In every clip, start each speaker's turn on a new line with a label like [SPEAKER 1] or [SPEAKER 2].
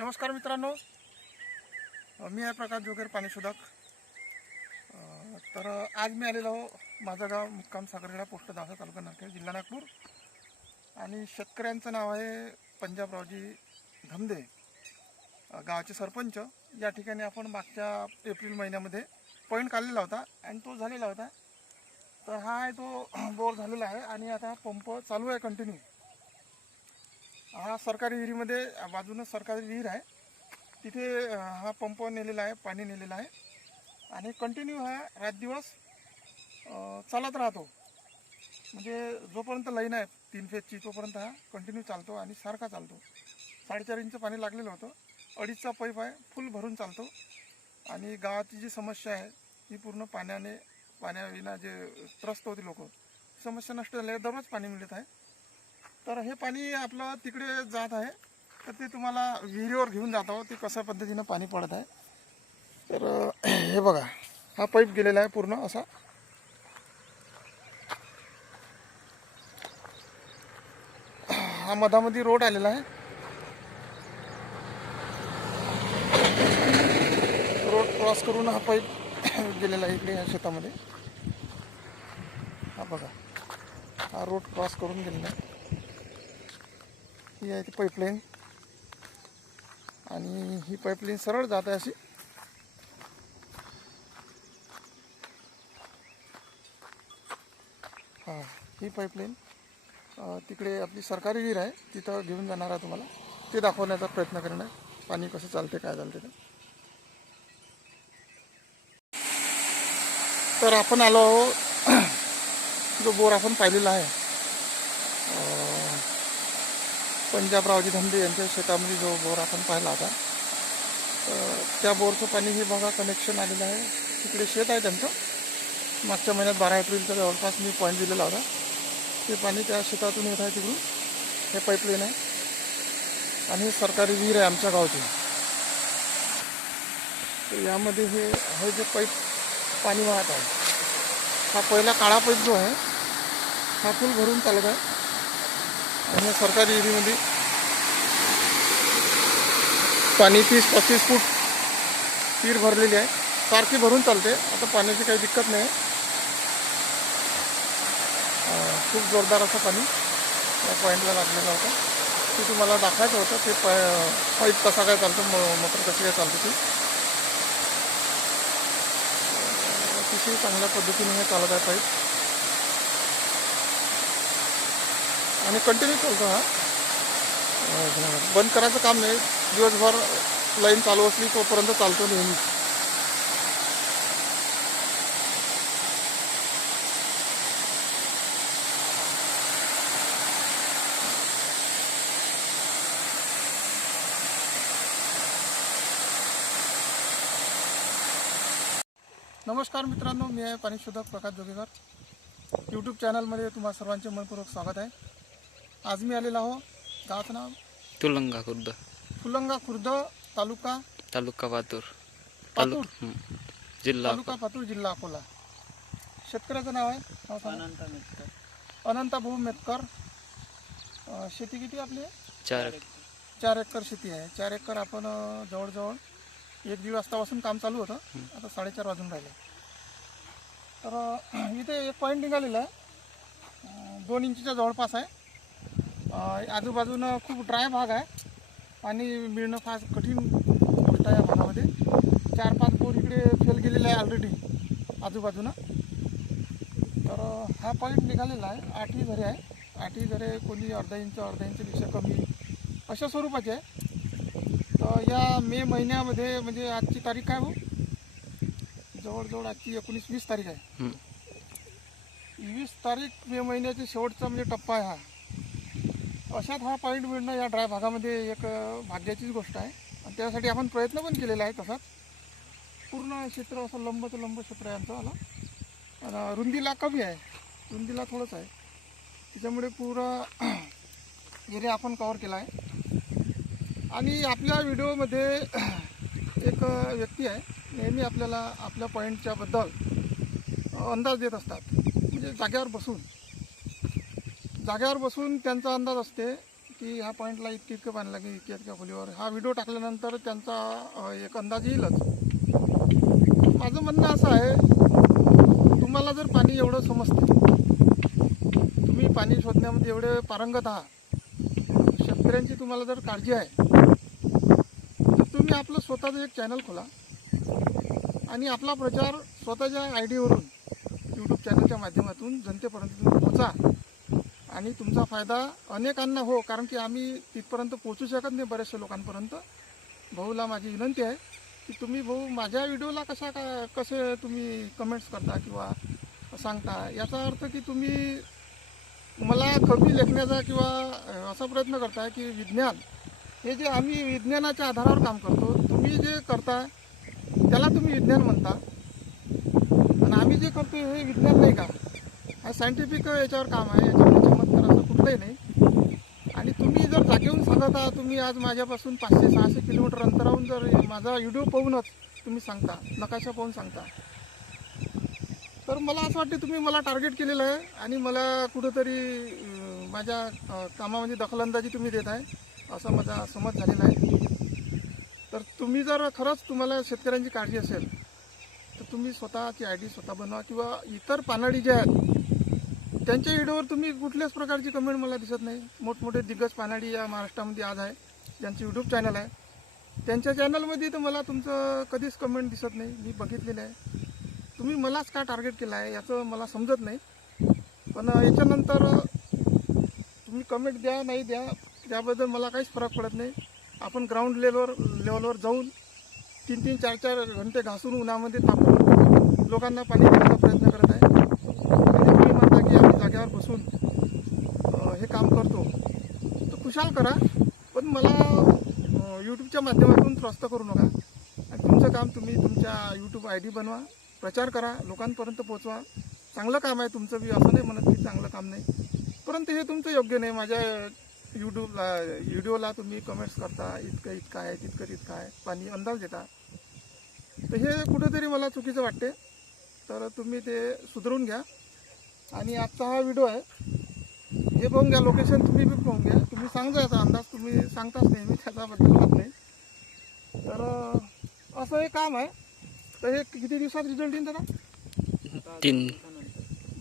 [SPEAKER 1] नमस्कार मित्रांनो. मी आहे प्रकाश जोगेर पाणीशोधक तर आज मी आलेलो माझं गाव मुक्काम सागरखेडा पोस्ट दासा तालुका नागपूर जिल्हा नागपूर. आणि शेतकऱ्यांचं नाव आहे पंजाबरावजी धमदे गावाचे सरपंच. या ठिकाणी आपण मागच्या एप्रिल महिन्यामध्ये पॉईंट काढलेला होता आणि तो झालेला होता. तर हा आहे तो बोर झालेला आहे आणि आता पंप चालू आहे कंटिन्यू. हा सरकारी विहिरीमध्ये बाजूनं सरकारी विहीर आहे. तिथे हा पंप नेलेला आहे पाणी नेलेला आहे. आणि कंटिन्यू हा रात दिवस चालत राहतो. म्हणजे जोपर्यंत लाईन आहे तीन फेजची तोपर्यंत हा कंटिन्यू चालतो आणि सारखा चालतो. साडेचार इंच पाणी लागलेलं होतं. अडीचचा पाईप आहे फुल भरून चालतो. आणि गावाची जी समस्या आहे ती पूर्ण पाण्याने पाण्याविना जे त्रस्त होते लोक समस्या नष्ट झाल्या दररोज पाणी मिळत आहे. तर हे पाणी आपलं तिकडे जात आहे. तर ते तुम्हाला विहिरीवर घेऊन जात आहोत. ते कशा पद्धतीनं पाणी पडत आहे. तर हे बघा. हा पाईप गेलेला आहे पूर्ण असा. हा मधामध्ये रोड आलेला आहे. रोड क्रॉस करून हा पाईप गेलेला आहे इकडे या शेतामध्ये. हा बघा. हा रोड क्रॉस करून गेलेला आहे. ही आहे ती पाईपलाईन आणि ही पाईपलाईन सरळ जात आहे अशी. हां ही पाईपलाईन तिकडे आपली सरकारी विहीर आहे तिथं घेऊन जाणार आहे तुम्हाला. ते दाखवण्याचा प्रयत्न करणार. पाणी कसं चालते काय चालते ते. तर आपण आलो आहो जो बोर आपण पाहिलेला आहे. पंजाबरावजी धंदे यांच्या शेतामध्ये जो बोर आपण पाहिला होता तर त्या बोरचं पाणी हे बघा कनेक्शन आलेलं आहे. तिकडे शेत आहे त्यांचं. मागच्या महिन्यात बारा एप्रिलचा जवळपास मी पॉईंट दिलेला होता. ते पाणी त्या शेतातून येत आहे तिकडून. हे पाईपलाईन आहे. आणि हे सरकारी विहीर आहे आमच्या गावची. तर यामध्ये हे हे जे पाईप पाणी वाहत आहे हा पहिला काळा पाईप जो आहे हा फुल भरून चालत आहे. आणि या सरकारी विहिरीमध्ये पाणी तीस पस्तीस फूट तीर भरलेली आहे. सारखी भरून चालते. आता पाण्याची काही दिक्कत नाही. खूप जोरदार असं पाणी या पॉईंटला लागलेलं होतं. ते तुम्हाला दाखवायचं होतं. ते प पाईप कसा काय चालतो म- मोटर कशी काय चालते ती. अतिशय चांगल्या पद्धतीने हे चालत आहे पाईप. आणि कंटिन्यू चालतो हा. बंद करायचं काम नाही. दिवसभर लाईन चालू असली तोपर्यंत चालतो नेहमी. नमस्कार मित्रांनो मी आहे पाणीशोधक प्रकाश जोगेकर. यूट्यूब चॅनलमध्ये तुम्हा सर्वांचे मनपूर्वक स्वागत आहे. आज मी आलेलो आहो. गावाचं नाव?
[SPEAKER 2] तुलंगा खुर्द.
[SPEAKER 1] फुलंगा खुर्द तालुका?
[SPEAKER 2] तालुका पातूर.
[SPEAKER 1] पातूर?
[SPEAKER 2] तालुक हं. जिल्हा
[SPEAKER 1] तालुका पातूर जिल्हा अकोला. शेतकऱ्याचं नाव आहे? नाव सांगा. अनंता भाऊ मेतकर. अं, शेती किती आपली? आहे?
[SPEAKER 2] चार
[SPEAKER 1] चार एकर शेती आहे. चार एकर आपण अं, जवळजवळ एक दीड वाजतापासून काम चालू होतं. आता साडेचार वाजून राहिले. तर अं, इथे एक पॉईंट निघालेला आहे. अं, दोन इंचीच्या जवळपास आहे. आजूबाजूनं खूप ड्राय भाग आहे. पाणी मिळणं फार कठीण गोष्ट आहे या भागामध्ये. चार पाच बोर इकडे फेल गेलेले आहे ऑलरेडी आजूबाजूनं. तर हा पॉईंट निघालेला आहे. आठही झरे आहे. आठही झरे कोणी अर्धा इंच अर्धा इंचपेक्षा कमी अशा स्वरूपाचे आहे. तर या मे महिन्यामध्ये म्हणजे आजची तारीख काय हो? जवळजवळ आजची एकोणीस वीस तारीख आहे. वीस तारीख मे महिन्याची शेवटचा म्हणजे टप्पा आहे हा. अशात हा पॉईंट मिळणं या ड्राय भागामध्ये एक भाग्याचीच गोष्ट आहे. आणि त्यासाठी आपण प्रयत्न पण केलेला आहे तसाच. पूर्ण क्षेत्र असं लंब ते लंब क्षेत्र आहे आमचं आलं. रुंदीला कमी आहे. रुंदीला थोडंच आहे. त्याच्यामुळे पुरं एरिया आपण कवर केला आहे. आणि आपल्या व्हिडिओमध्ये एक व्यक्ती आहे. नेहमी आपल्याला आपल्या पॉईंटच्याबद्दल अंदाज देत असतात. म्हणजे जाग्यावर बसून. जाग्यावर बसून त्यांचा अंदाज असते की ह्या पॉईंटला इतके इतकं पाणी लागेल इतक्या इतक्या खोलीवर. हा व्हिडिओ टाकल्यानंतर त्यांचा एक अंदाज येईलच. माझं म्हणणं असं आहे तुम्हाला जर पाणी एवढं समजते तुम्ही पाणी शोधण्यामध्ये एवढे पारंगत आहात शेतकऱ्यांची तुम्हाला जर काळजी आहे तर तुम्ही आपलं स्वतःचं एक चॅनल खोला आणि आपला प्रचार स्वतःच्या आय डीवरून यूट्यूब चॅनलच्या माध्यमातून जनतेपर्यंत तुम्ही पोहोचा. आणि तुमचा फायदा अनेकांना हो कारण की आम्ही तिथपर्यंत पोहोचू शकत नाही बऱ्याचशा लोकांपर्यंत. भाऊला माझी विनंती आहे की तुम्ही भाऊ माझ्या व्हिडिओला कशा का कसे तुम्ही कमेंट्स करता किंवा सांगता? याचा अर्थ की तुम्ही मला कमी लेखण्याचा किंवा असा प्रयत्न करताय की विज्ञान हे जे आम्ही विज्ञानाच्या आधारावर काम करतो तुम्ही जे करता त्याला तुम्ही विज्ञान म्हणता. आणि आम्ही जे करतो हे विज्ञान नाही का? हा सायंटिफिक याच्यावर काम आहे याच्यावर चमत्कार कुठलंही नाही. आणि तुम्ही जर जागेहून सांगता तुम्ही आज माझ्यापासून पाचशे सहाशे किलोमीटर अंतरावरून जर माझा व्हिडिओ पाहूनच तुम्ही सांगता नकाशा पाहून सांगता. तर मला असं वाटते तुम्ही मला टार्गेट केलेलं आहे आणि मला कुठंतरी माझ्या कामामध्ये दखलंदाजी तुम्ही देत आहे असा माझा समज झालेला आहे. तर तुम्ही जर खरंच तुम्हाला शेतकऱ्यांची काळजी असेल तर तुम्ही स्वतःची आय डी स्वतः बनवा किंवा इतर पानाडी जे आहेत त्यांच्या व्हिडिओवर तुम्ही कुठल्याच प्रकारची कमेंट मला दिसत नाही. मोठमोठे दिग्गज पानाडी या महाराष्ट्रामध्ये आज आहे. ज्यांचं यूट्यूब चॅनल आहे. त्यांच्या चॅनलमध्ये तर मला तुमचं कधीच कमेंट दिसत नाही. मी बघितलेलं आहे. तुम्ही मलाच का टार्गेट केलं आहे याचं मला समजत नाही. पण याच्यानंतर तुम्ही कमेंट द्या नाही द्या त्याबद्दल मला काहीच फरक पडत नाही. आपण ग्राउंड लेवलवर लेवलवर जाऊन तीन तीन चार चार घंटे घासून उन्हामध्ये तापून लोकांना पाणी देण्याचा प्रयत्न करत आहे आणि तुम्ही म्हणता की आम्ही जागेवर बसून अं, हे काम करतो तर करा पण मला यूट्यूबच्या माध्यमातून त्रस्त करू नका. आणि तुमचं काम तुम्ही तुमच्या यूट्यूब आय डी बनवा प्रचार करा लोकांपर्यंत पोचवा चांगलं काम आहे तुमचं बी असं नाही म्हणत की चांगलं काम नाही. परंतु हे तुमचं योग्य नाही. माझ्या यूट्यूबला व्हिडिओला तुम्ही कमेंट्स करता इतकं इतकं आहे तितकं तितकं आहे पाणी अंदाज देता. तर हे कुठंतरी मला चुकीचं वाटते तर तुम्ही ते सुधरून घ्या. आणि आजचा हा व्हिडिओ आहे हे पाहून घ्या लोकेशन तुम्ही बी पाहून घ्या. तुम्ही सांगा याचा अंदाज तुम्ही सांगताच नाही मी त्याच्याबद्दल म्हणत नाही. तर असं हे काम आहे. तर हे किती दिवसात रिझल्ट येईल त्याला?
[SPEAKER 2] तीन.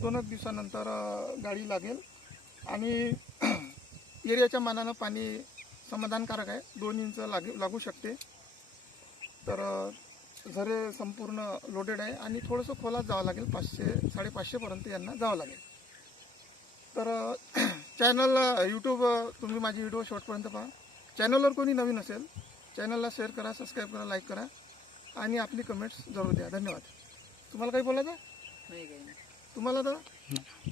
[SPEAKER 1] दोनच दिवसानंतर गाडी लागेल. आणि एरियाच्या मानानं पाणी समाधानकारक आहे. दोन इंच लागू लागू शकते. तर झरे संपूर्ण लोडेड आहे. आणि थोडंसं खोलात जावं लागेल. पाचशे साडेपाचशेपर्यंत यांना जावं लागेल. तर चॅनल यूट्यूब तुम्ही माझी व्हिडिओ शेवटपर्यंत पहा. चॅनलवर कोणी नवीन असेल चॅनलला शेअर करा सबस्क्राईब करा लाईक करा. आणि आपली कमेंट्स जरूर द्या. धन्यवाद. तुम्हाला काही बोलायचं
[SPEAKER 3] नाही काही नाही.
[SPEAKER 1] तुम्हाला दादा